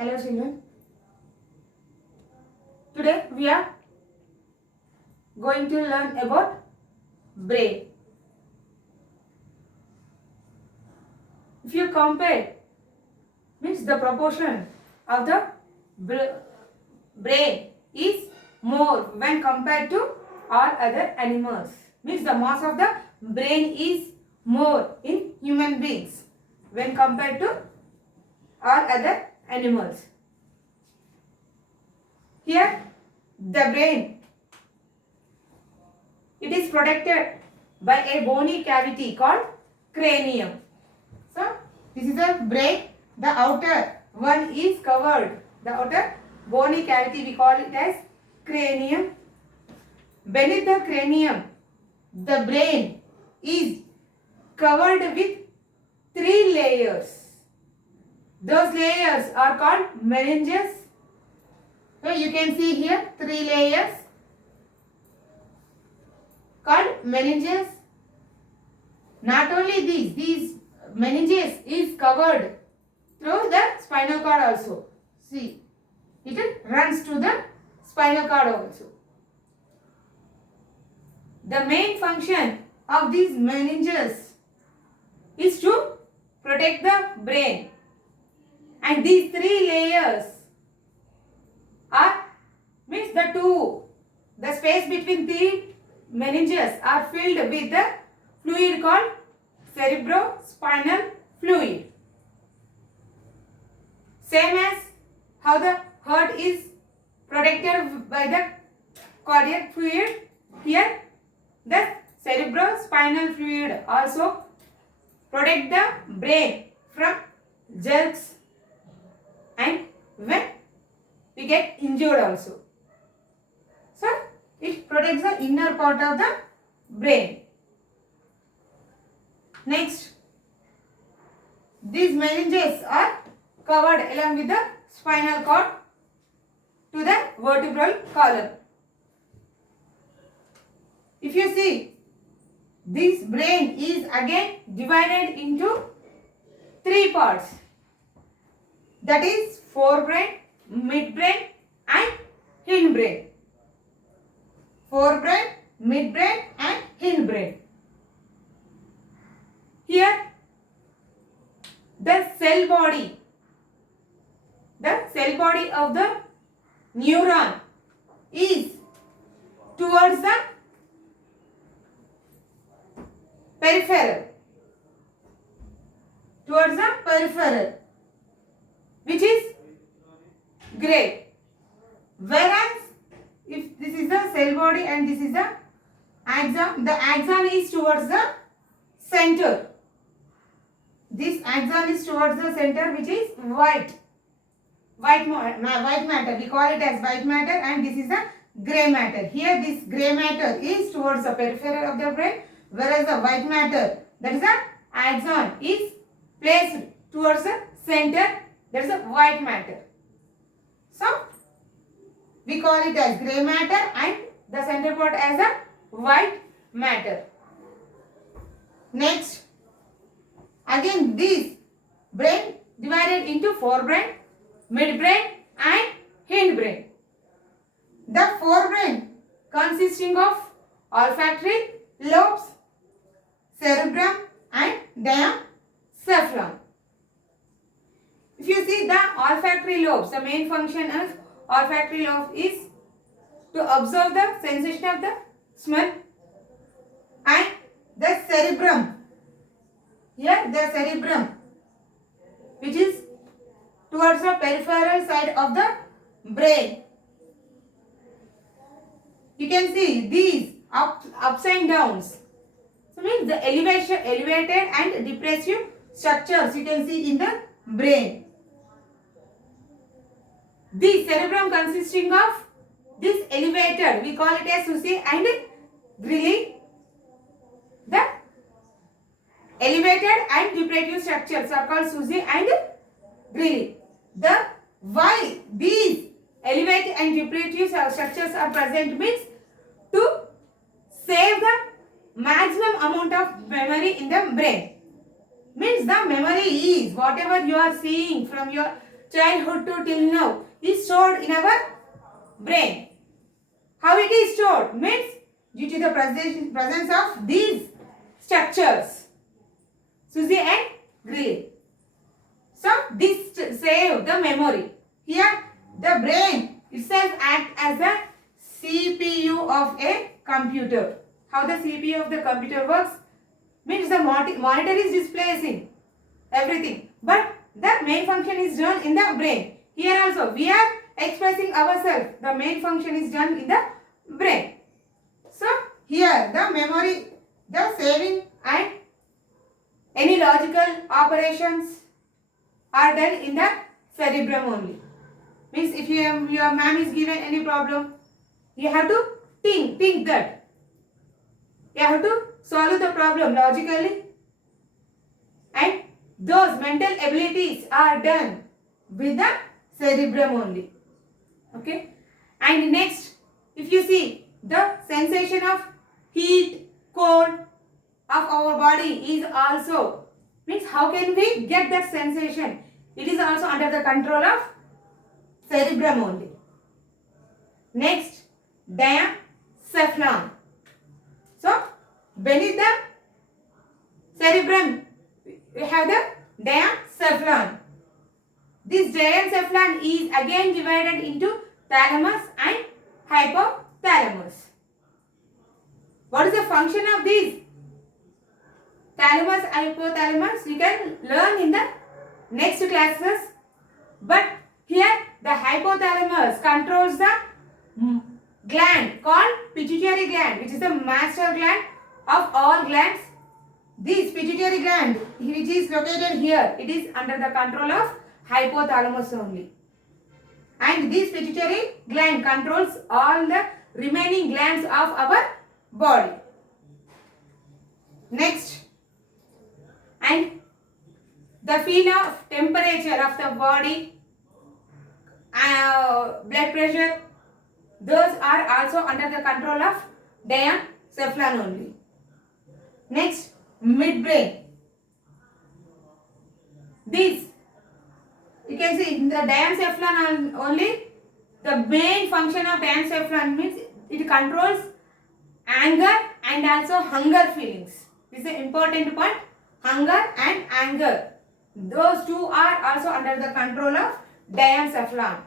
Hello children. Today we are going to learn about brain. If you compare, means the proportion of the brain is more when compared to all other animals. Means the mass of the brain is more in human beings when compared to all other animals. Here the brain, it is protected by a bony cavity called cranium. So this is the brain. The outer one is covered. The outer bony cavity, we call it as cranium. Beneath the cranium, the brain is covered with 3 layers. Those layers are called meninges. So you can see here 3 layers called meninges. Not only these meninges is covered through the spinal cord also. See, it runs to the spinal cord also. The main function of these meninges is to protect the brain. And these 3 layers are, means the space between 3 meninges are filled with the fluid called cerebrospinal fluid. Same as how the heart is protected by the cardiac fluid, here the cerebrospinal fluid also protect the brain from jerks and when we get injured also. So it protects the inner part of the brain. Next, these meninges are covered along with the spinal cord to the vertebral column. If you see, this brain is again divided into 3 parts. That is forebrain, midbrain and hindbrain. Forebrain, midbrain and hindbrain. Here the cell body of the neuron is towards the peripheral. Which is gray. Whereas if this is the cell body and this is the axon is towards the center. This axon is towards the center, which is white matter. We call it as white matter, and this is the gray matter. Here this gray matter is towards the peripheral of the brain, whereas the white matter, that is the axon, is placed towards the center, that is the white matter. So we call it as gray matter and the center part as a white matter. Next, again this brain divided into forebrain, midbrain and hindbrain. The forebrain consisting of olfactory lobes, cerebrum and diencephalon. If you see the olfactory lobes, the main function of olfactory lobe is to observe the sensation of the smell, and the cerebrum, here the cerebrum, which is towards the peripheral side of the brain. You can see these ups and downs. So means the elevated and depressive structures you can see in the brain. The cerebrum consisting of this elevated, we call it as Sussi and Grilli. The elevated and depressive structures are called Sussi and Grilli. The why these elevated and depressive structures are present means to save the maximum amount of memory in the brain. Means the memory is whatever you are seeing from your childhood to till now is stored in our brain. How it is stored? Means due to the presence of these structures, Suzy and Grilling. So this save the memory. Here the brain itself acts as a CPU of a computer. How the CPU of the computer works? Means the monitor is displaying everything, but the main function is done in the brain. Here also we are expressing ourselves. The main function is done in the brain. So here the memory, the saving and any logical operations are done in the cerebrum only. Means if your ma'am is given any problem, you have to think that. You have to solve the problem logically, and those mental abilities are done with the cerebrum only. Okay. And next, if you see the sensation of heat, cold of our body is also, means how can we get that sensation? It is also under the control of cerebrum only. Next, diencephalon. So, beneath the cerebrum, we have the diencephalon. This diencephalon is again divided into thalamus and hypothalamus. What is the function of these? Thalamus, hypothalamus, you can learn in the next classes. But here the hypothalamus controls the gland called pituitary gland, which is the master gland of all glands. This pituitary gland, which is located here, it is under the control of hypothalamus only. And this pituitary gland controls all the remaining glands of our body. Next, and the feel of temperature of the body, blood pressure, those are also under the control of diencephalon only. Next, midbrain. This, you can see in the diencephalon only, the main function of diencephalon means it controls anger and also hunger feelings. This is an important point. Hunger and anger, those two are also under the control of diencephalon.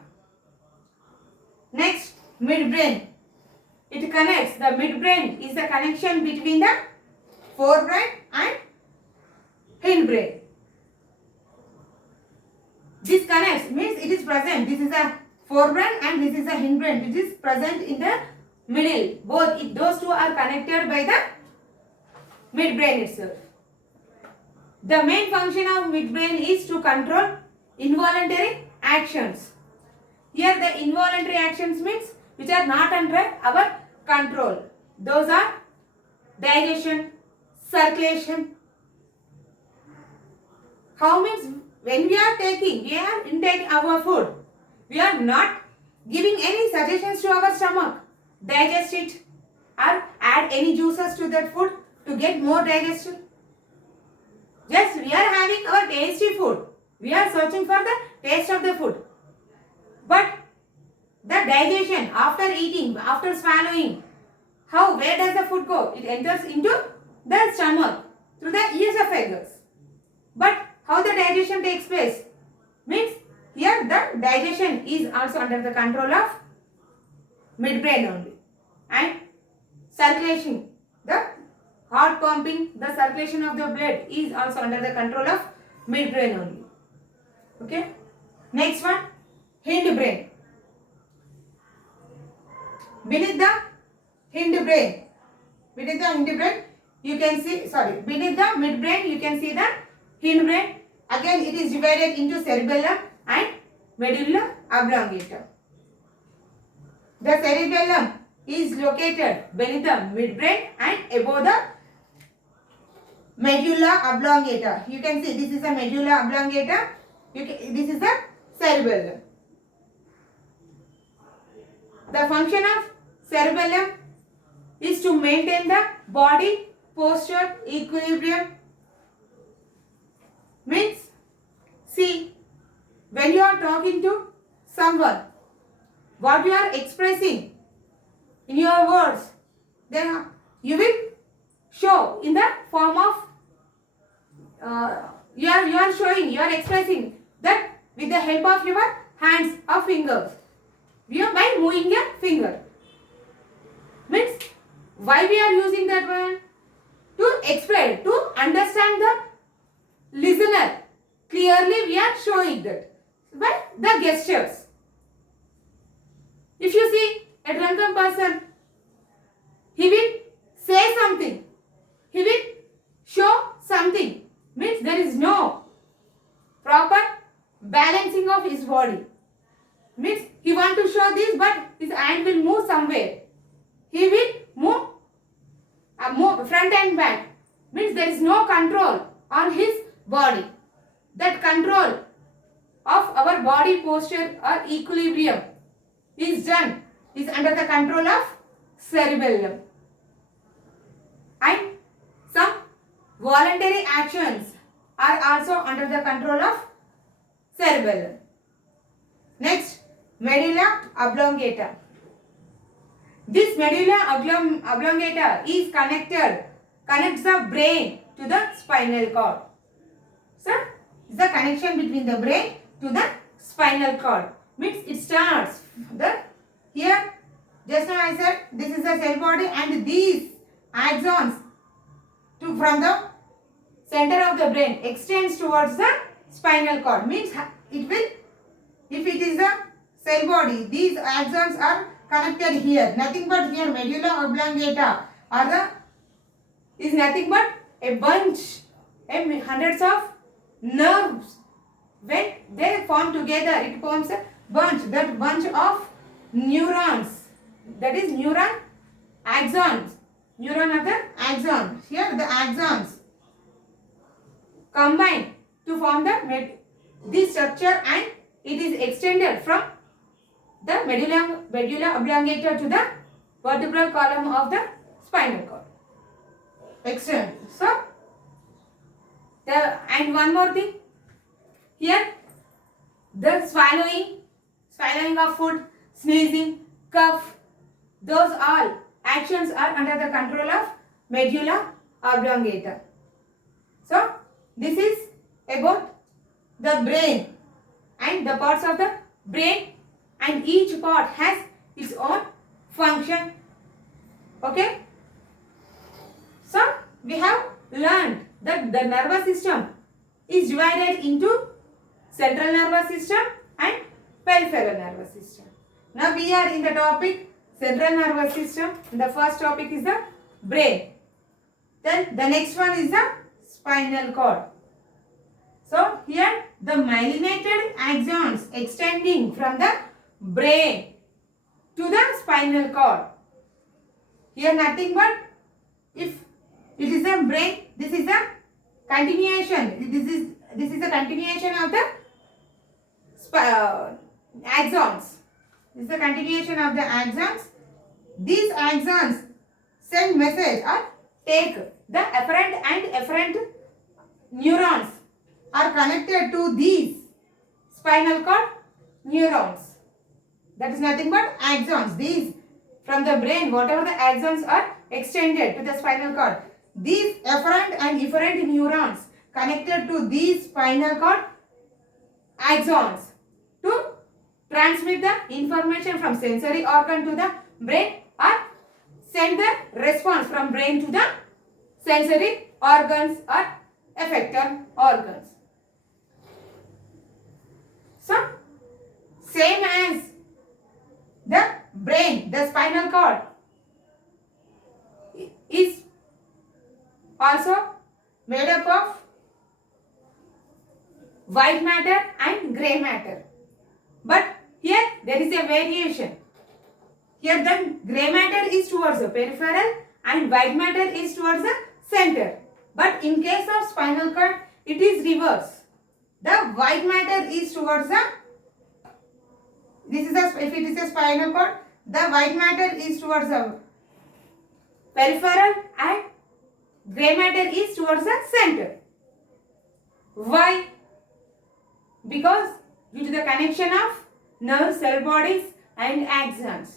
Next, midbrain. It connects, the midbrain is the connection between the forebrain and hindbrain. This connects, means it is present. This is a forebrain and this is a hindbrain. It is present in the middle. Both, those two are connected by the midbrain itself. The main function of midbrain is to control involuntary actions. Here the involuntary actions means which are not under our control. Those are digestion, circulation. How means when we are intaking our food, we are not giving any suggestions to our stomach. Digest it or add any juices to that food to get more digestion. Just we are having our tasty food. We are searching for the taste of the food. But the digestion after eating, after swallowing, where does the food go? It enters into the stomach through the esophagus. But how the digestion takes place? Means here the digestion is also under the control of midbrain only. And circulation, the heart pumping, the circulation of the blood is also under the control of midbrain only. Okay. Next one, hindbrain. Beneath the hindbrain, you can see, beneath the midbrain you can see the hindbrain. Again it is divided into cerebellum and medulla oblongata. The cerebellum is located beneath the midbrain and above the medulla oblongata. You can see this is the medulla oblongata. This is the cerebellum. The function of cerebellum is to maintain the body posture equilibrium. Means, see, when when you are talking to someone, what you are expressing in your words, then you will show in the form of you are showing, you are expressing that with the help of your hands or fingers. You are by moving your finger. Means why we are using that one? To explain, to understand the listener. Clearly we are showing that by the gestures. If you see a drunken person, he will say something, he will show something. Means there is no proper balancing of his body. Means he want to show this, but his hand will move somewhere. He will move front and back. Means there is no control on his body. That control of our body posture or equilibrium is under the control of cerebellum. And some voluntary actions are also under the control of cerebellum. Next, medulla oblongata. This medulla oblongata is connects the brain to the spinal cord. So, the connection between the brain to the spinal cord. Means it starts here, just now I said this is the cell body, and these axons from the center of the brain extends towards the spinal cord. Means it will, if it is a cell body, these axons are connected here. Nothing but here medulla oblongata is nothing but a bunch, hundreds of nerves. When they form together, it forms a bunch. That bunch of neurons, that is neuron axons. Neuron of the axon. Here the axons combine to form this structure, and it is extended from the medulla oblongata to the vertebral column of the spinal cord. Extend. So, and one more thing. Here, the swallowing of food, sneezing, cough, those all actions are under the control of medulla oblongata. So, this is about the brain and the parts of the brain, and each part has its own function. Okay? So, we have learned that the nervous system is divided into central nervous system and peripheral nervous system. Now we are in the topic central nervous system. The first topic is the brain. Then the next one is the spinal cord. So here the myelinated axons extending from the brain to the spinal cord. Here nothing but, if it is the brain, this is a continuation. This is a continuation of the axons. This is the continuation of the axons. These axons send message or take the afferent and efferent neurons are connected to these spinal cord neurons. That is nothing but axons. These from the brain, whatever the axons are extended to the spinal cord, these afferent and efferent neurons connected to these spinal cord axons to transmit the information from sensory organ to the brain, or send the response from brain to the sensory organs or effector organs. So, same as the brain, the spinal cord is also made up of white matter and grey matter. But here there is a variation. Here the grey matter is towards the peripheral and white matter is towards the center. But in case of spinal cord, it is reverse. The white matter is towards the, if it is a spinal cord, the white matter is towards the peripheral and grey matter is towards the center. Why? Because due to the connection of nerve cell bodies and axons.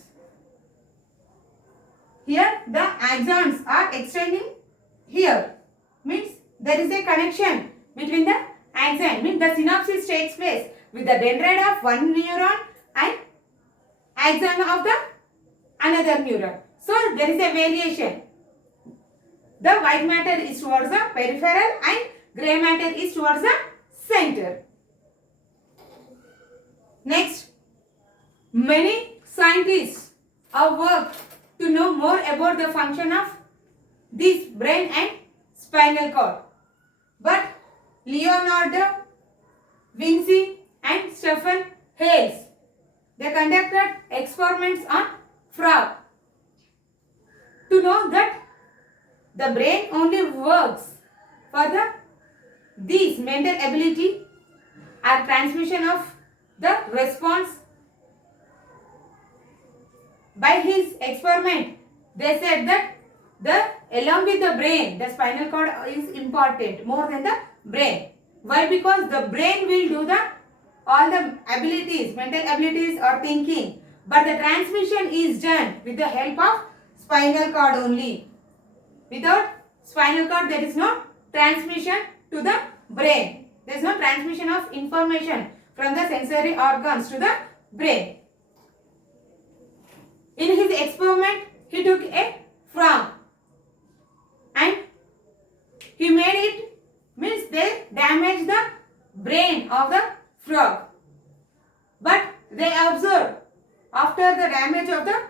Here the axons are extending here, means there is a connection between the axon, means the synapses takes place with the dendrite of one neuron and axon of the another neuron. So there is a variation. The white matter is towards the peripheral and grey matter is towards the center. Next, many scientists have worked to know more about the function of this brain and spinal cord. But Leonardo Vinci and Stephen Hales, they conducted experiments on frog to know that the brain only works for these mental ability or transmission of the response. By his experiment, they said that along with the brain, the spinal cord is important more than the brain. Why? Because the brain will do all the abilities, mental abilities or thinking, but the transmission is done with the help of spinal cord only. Without spinal cord, there is no transmission to the brain. There is no transmission of information from the sensory organs to the brain. In his experiment, he took a frog and he made it, means they damaged the brain of the frog. But they observed after the damage of the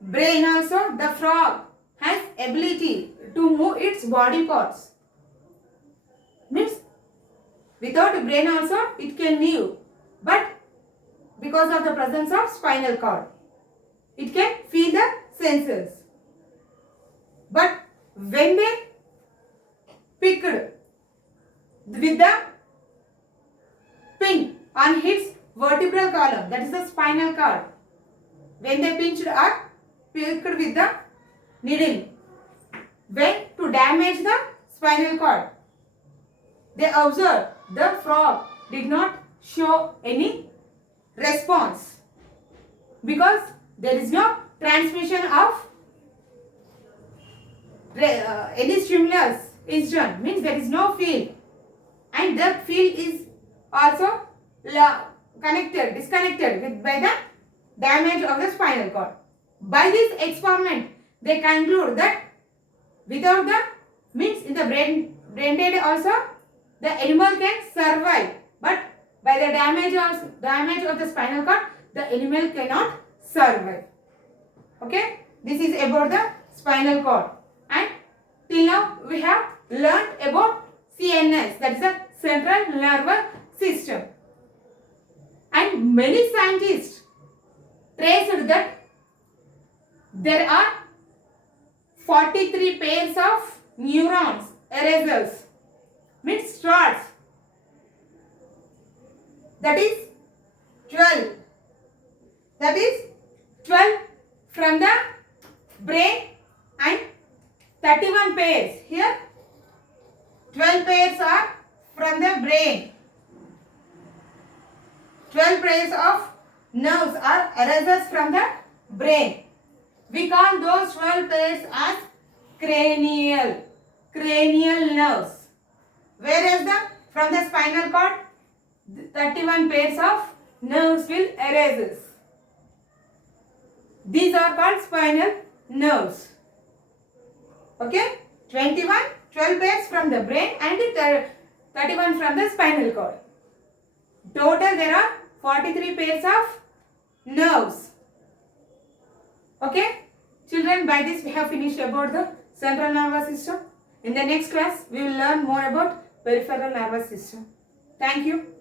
brain also, the frog has ability to move its body parts. Means without a brain also it can live, but because of the presence of spinal cord, it can feel the senses. But when they picked with the pin on its vertebral column, that is the spinal cord, when they pinched or picked with the needle, when to damage the spinal cord, they observed the frog did not show any response because there is no transmission of any stimulus is done, means there is no field, and the field is also disconnected with by the damage of the spinal cord. By this experiment, they conclude that without the, means in the brain dead also, the animal can survive, but by the damage of the spinal cord, the animal cannot survive. Okay, this is about the spinal cord, and till now we have learnt about CNS, that is the central nervous system, and many scientists traced that there are 43 pairs of neurons, erasers, means straws, that is 12 from the brain, and 31 pairs here, 12 pairs are from the brain, 12 pairs of nerves are erasers from the brain. We call those 12 pairs as cranial nerves, whereas from the spinal cord, 31 pairs of nerves will erases. These are called spinal nerves. Okay, 12 pairs from the brain and 31 from the spinal cord. Total there are 43 pairs of nerves. Okay, children, by this we have finished about the central nervous system. In the next class, we will learn more about peripheral nervous system. Thank you.